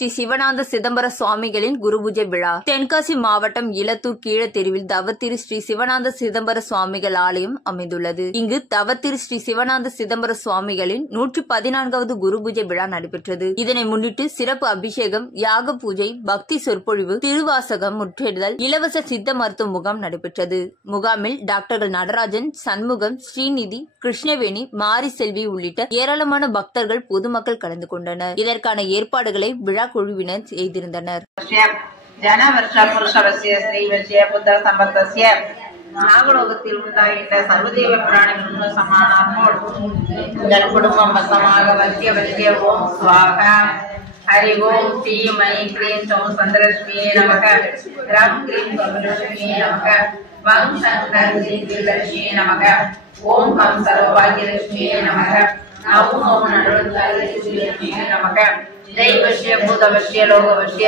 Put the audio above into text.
ஸ்ரீ சிவானந்த சிதம்பர சுவாமிகளின் குருபூஜை விழா. தென்காசி மாவட்டம் இலத்தூர் கீழத்தெருவில் தவத்திரு ஸ்ரீ சிவானந்த சிதம்பர சுவாமிகள் ஆலயம் அமைந்துள்ளது. இங்கு தவத்திரு ஸ்ரீ சிவானந்த சிதம்பர சுவாமிகளின் 114வது குருபூஜை விழா நடைபெற்றது. இதனை முன்னிட்டு சிறப்பு அபிஷேகம், யாக பூஜை, பக்தி சொற்பொழிவு, திருவாசகம் முற்றெடுதல், இலவச சித்த மருத்துவ முகாம் நடைபெற்றது. முகாமில் டாக்டர்கள் நடராஜன், சண்முகம், ஸ்ரீநிதி, கிருஷ்ணவேணி, மாரி செல்வி உள்ளிட்ட ஏராளமான பக்தர்கள், பொதுமக்கள் கலந்து கொண்டனர். இதற்கான ஏற்பாடுகளை விழா குழுவினர் செய்திருந்தனர். நாகலோகத்தில் உண்டாகின்ற சர்வதேவ பிராணிகளும் சமானாக குடும்பம் வசமாக வசிய வசிய ஓம் சுவாகா. ஹரி ஓம் ஸ்ரீம் ஐம் க்ளீம் சௌம் சந்திரலட்சுமியே நமக. ரம் க்ளீம் சௌந்தரலட்சுமியே நமக. வம் சங்கர் ஸ்ரீலட்சுமியே நமக. ஓம் கம் சர்வபாகியலட்சுமியே நமக. ஓம் ஓம் நடுவலட்சுமியே நமக. ஜெய் வசிய பூத வசிய லோக வசிய